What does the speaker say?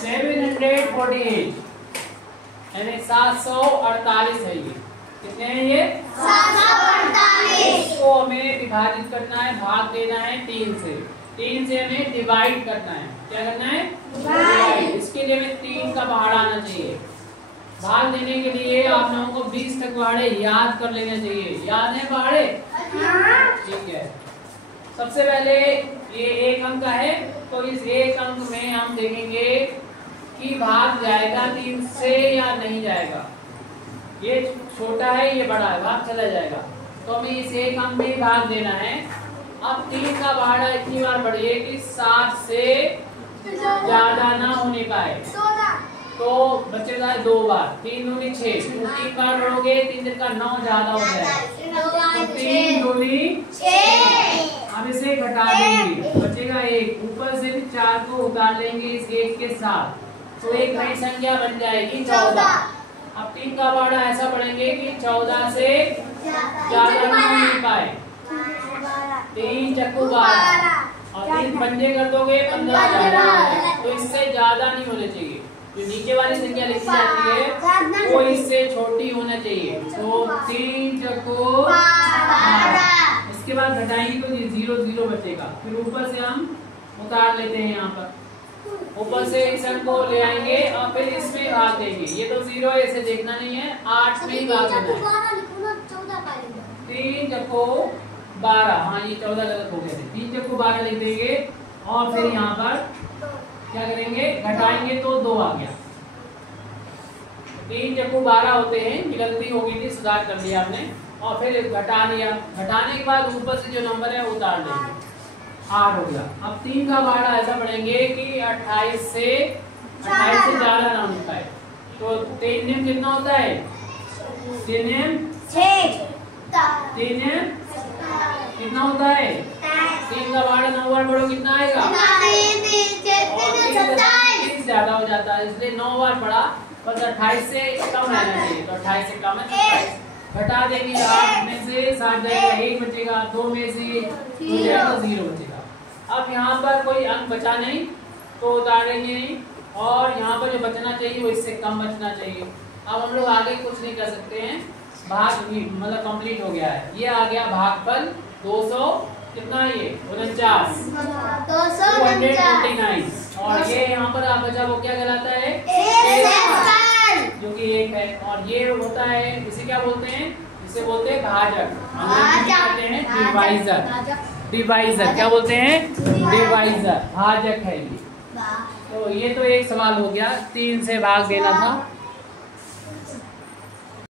748 यानी 748 है ये। कितने हैं ये? 748। इसको हमें विभाजित करना है, भाग देना है 3 से। 3 से हमें डिवाइड करना है। क्या करना है? डिवाइड। इसके लिए हमें 3 का पहाड़ा आना चाहिए। भाग देने के लिए आप लोगों को 20 तक पहाड़े याद कर लेना चाहिए। याद है पहाड़े? ठीक है। सबसे पहले ये 1 अंक है, तो इस 1 अंक में हम देखेंगे कि भाग जाएगा 3 से या नहीं जाएगा। ये छोटा है, ये बड़ा है, भाग चला जाएगा। तो हमें इस 1 अंक में भाग देना है। अब 3 का पहाड़ा इतनी बार बढ़िए कि 7 से ज्यादा ना होने पाए, तो बचेगा 2 बार। 3 दूनी 6, 3 बार बढ़ोगे 3 का 9 ज्यादा हो जाएगा, तो 3 दूनी 6। अब इसे घटा देंगे, बचेगा 1। ऊपर से भी 4 को उतार लेंगे इस 1 के साथ, तो एक नई संख्या बन जाएगी 14। अब 3 का पहाड़ा ऐसा पढ़ेंगे कि 14 से ज्यादा ना होने पाए। 3 चक्कू 12 और 3 पंजे कर दोगे 15 ज्यादा, तो इससे ज्यादा नहीं होने चाहिए। जो नीचे वाली संख्या लिखी जाती है वो इससे छोटी होना चाहिए। तो 3 चक्कू 12। इसके बाद घटाएंगे तो 0 0 बचेगा। फिर ऊपर से हम उतार लेते हैं, यहाँ पर ऊपर से इस अंक को ले आएंगे और फिर इसमें भाग देंगे। ये तो 0 है, इसे देखना नहीं है, 8 में ही भाग देना है। 3 चक्कू 12, हाँ ये 14 गलत हो गए थे। 3 चक्कू 12 लिख देंगे और फिर यहाँ पर क्या करेंगे? घटाएंगे तो 2 आ गया। 3 चक्कू 12 होते हैं, ये गलती हो गई थी, सुधार कर लिया आपने। और फिर घटा लिया, घटाने के बाद ऊपर से जो नंबर है उतार लेंगे, 8 हो गया। अब 3 का पहाड़ा ऐसा पढ़ेंगे कि 28 से ज्यादा ना होता है। तो 3 नियम कितना होता है? 3 नियम 3 नियम कितना होता है? 3 का पहाड़ा 9 बार पढ़ो, कितना आएगा? 30 ज्यादा हो जाता है, इसलिए 9 बार पढ़ा, बस 28 से कम रहना चाहिए। तो 28 से कम है तो 28 घटा देंगे। 8 में से 7 जाएगा, 1 बचेगा। 2 में से 2 जाएगा, 0 बचेगा। अब यहाँ पर कोई अंक बचा नहीं तो उतारेंगे नहीं, और यहाँ पर जो बचना चाहिए वो इससे कम बचना चाहिए। अब हम लोग आगे कुछ नहीं कर सकते हैं, भाग मतलब कंप्लीट हो गया है। ये आ गया भागफल 200 कितना है ये? 49 249। और ये यहाँ पर आप बचा वो क्या कहलाता है? जो कि 1 है। और ये होता है, इसे क्या बोलते हैं? इसे बोलते हैं भाजक, कहते हैं डिवाइजर। डिवाइजर क्या बोलते हैं? डिवाइजर, भाजक है ये। तो ये तो एक सवाल हो गया, 3 से भाग देना था।